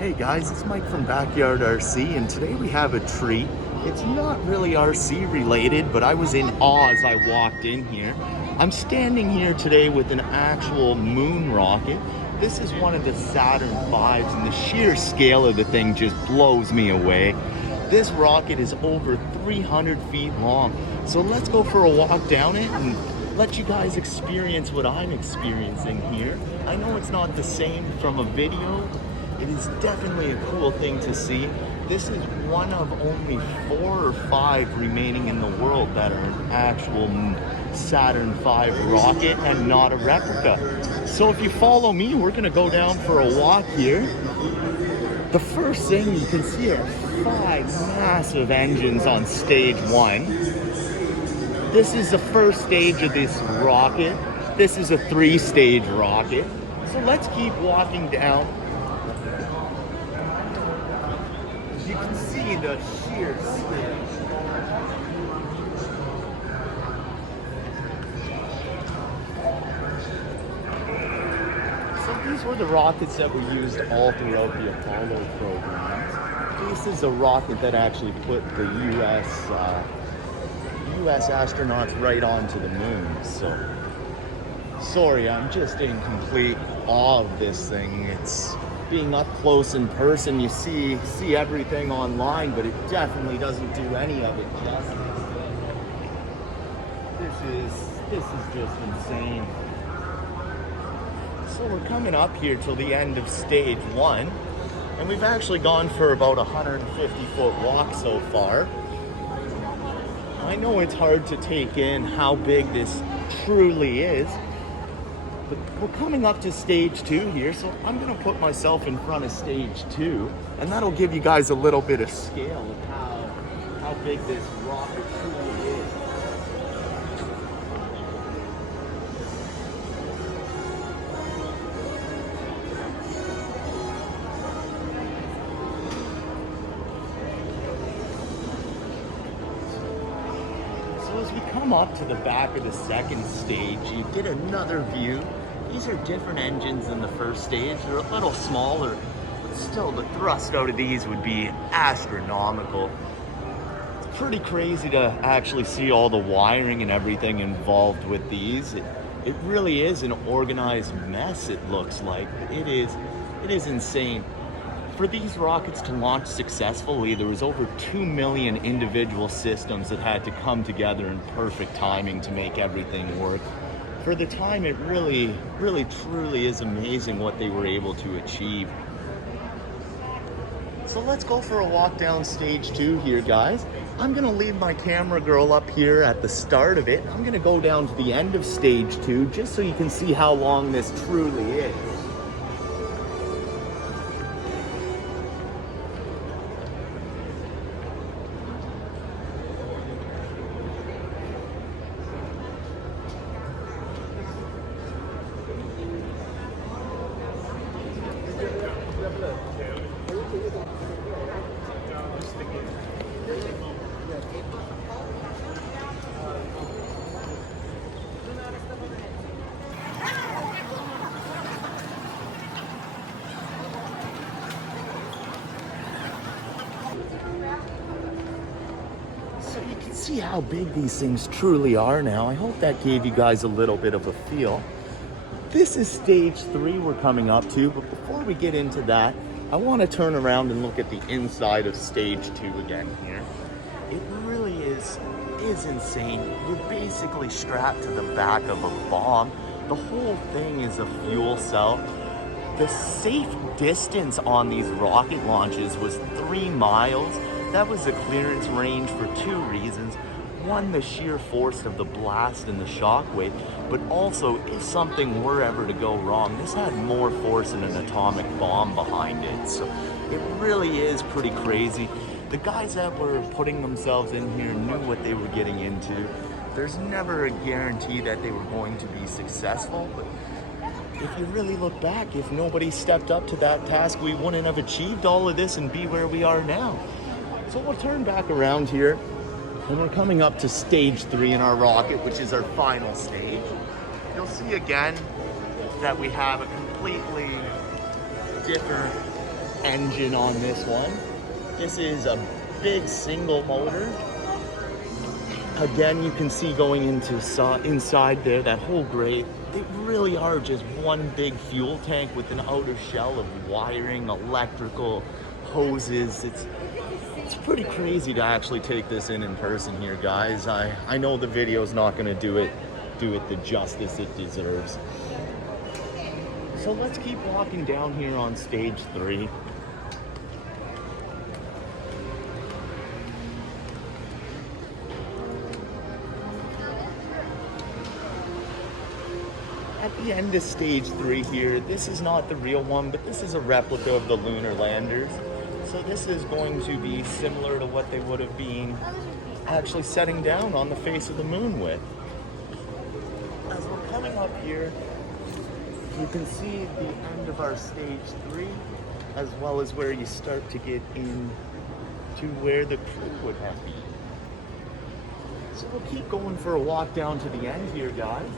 Hey guys, it's Mike from Backyard RC, and today we have a treat. It's not really RC related, but I was in awe as I walked in here. I'm standing here today with an actual moon rocket. This is one of the Saturn V's, and the sheer scale of the thing just blows me away. This rocket is over 300 feet long. So let's go for a walk down it and let you guys experience what I'm experiencing here. I know it's not the same from a video. It is definitely a cool thing to see. This is one of only 4 or 5 remaining in the world that are an actual Saturn V rocket and not a replica. So if you follow me, we're gonna go down for a walk here. The first thing you can see are 5 massive engines on stage 1. This is the first stage of this rocket. This is a 3-stage rocket. So let's keep walking down. You can see the sheer scale. So these were the rockets that were used all throughout the Apollo programs. This is a rocket that actually put the US astronauts right onto the moon. So sorry, I'm just in complete awe of this thing. It's being up close in person, you see everything online, but it definitely doesn't do any of it justice. This is just insane. So we're coming up here till the end of stage 1, and we've actually gone for about a 150-foot walk so far. I know it's hard to take in how big this truly is, but we're coming up to stage 2 here, so I'm gonna put myself in front of stage 2, and that'll give you guys a little bit of scale of how big this rocket truly is. So as we come up to the back of the second stage, you get another view. These are different engines than the first stage. They're a little smaller, but still the thrust out of these would be astronomical. It's pretty crazy to actually see all the wiring and everything involved with these. It really is an organized mess, it looks like. It is insane. For these rockets to launch successfully, there was over 2 million individual systems that had to come together in perfect timing to make everything work. For the time, it really, truly is amazing what they were able to achieve. So let's go for a walk down stage 2 here, guys. I'm gonna leave my camera girl up here at the start of it. I'm gonna go down to the end of stage 2 just so you can see how long this truly is. So you can see how big these things truly are now. I hope that gave you guys a little bit of a feel. This is stage 3 we're coming up to, but before we get into that, I want to turn around and look at the inside of stage 2 again here. It really is insane. You're basically strapped to the back of a bomb. The whole thing is a fuel cell. The safe distance on these rocket launches was 3 miles. That was the clearance range for 2 reasons. One, the sheer force of the blast and the shockwave, but also if something were ever to go wrong, this had more force than an atomic bomb behind it. So it really is pretty crazy. The guys that were putting themselves in here knew what they were getting into. There's never a guarantee that they were going to be successful, but if you really look back, if nobody stepped up to that task, we wouldn't have achieved all of this and be where we are now. So we'll turn back around here, and we're coming up to stage 3 in our rocket, which is our final stage. You'll see again that we have a completely different engine on this one. This is a big single motor. Again, you can see going into inside there, that whole grate, they really are just one big fuel tank with an outer shell of wiring, electrical, hoses. It's pretty crazy to actually take this in person here, guys. I know the video's not going to do it the justice it deserves. So let's keep walking down here on stage 3. At the end of stage 3 here, this is not the real one, but this is a replica of the lunar landers. So this is going to be similar to what they would have been actually setting down on the face of the moon with. As we're coming up here, you can see the end of our stage 3, as well as where you start to get in to where the crew would have been. So we'll keep going for a walk down to the end here, guys,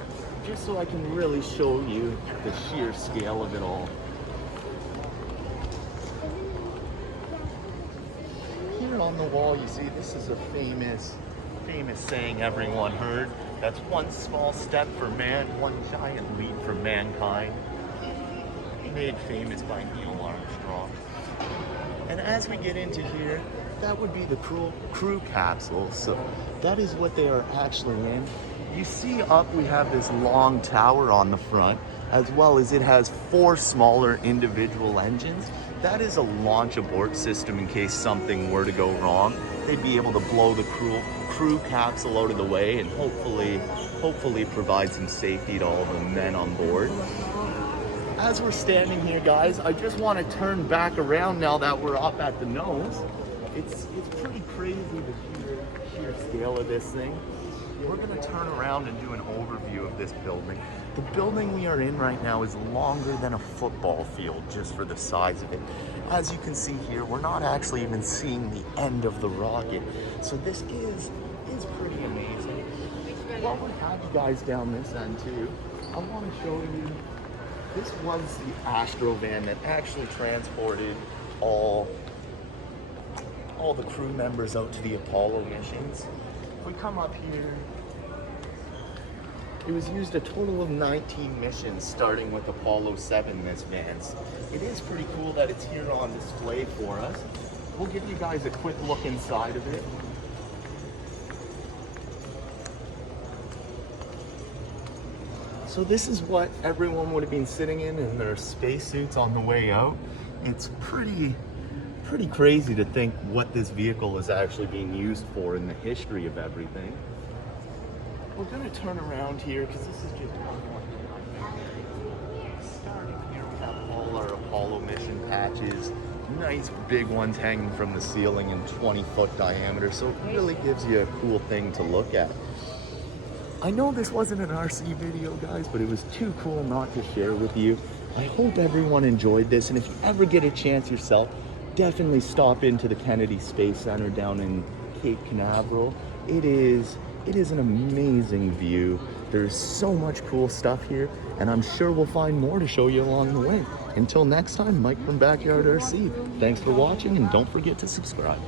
just so I can really show you the sheer scale of it all. Here on the wall, you see this is a famous saying everyone heard. That's one small step for man, one giant leap for mankind. Made famous by Neil Armstrong. And as we get into here, that would be the crew capsule. So that is what they are actually in. You see up, we have this long tower on the front, as well as it has 4 smaller individual engines. That is a launch abort system in case something were to go wrong. They'd be able to blow the crew capsule out of the way and hopefully provide some safety to all the men on board. As we're standing here, guys, I just want to turn back around now that we're up at the nose. It's pretty crazy, the sheer scale of this thing. We're going to turn around and do an overview of this building. The building we are in right now is longer than a football field, just for the size of it. As you can see here, we're not actually even seeing the end of the rocket. So this is pretty amazing. While we have you guys down this end too, I want to show you, this was the Astro van that actually transported all the crew members out to the Apollo missions. If we come up here, it was used a total of 19 missions, starting with Apollo 7, this van. It is pretty cool that it's here on display for us. We'll give you guys a quick look inside of it. So this is what everyone would have been sitting in their spacesuits on the way out. It's pretty crazy to think what this vehicle is actually being used for in the history of everything. We're going to turn around here because this is just one more thing. Starting here, we have all our Apollo mission patches. Nice big ones hanging from the ceiling in 20-foot diameter, so it really gives you a cool thing to look at. I know this wasn't an RC video, guys, but it was too cool not to share with you. I hope everyone enjoyed this, and if you ever get a chance yourself, definitely stop into the Kennedy Space Center down in Cape Canaveral. It is an amazing view. There's so much cool stuff here, and I'm sure we'll find more to show you along the way. Until next time, Mike from Backyard RC. Thanks for watching, and don't forget to subscribe.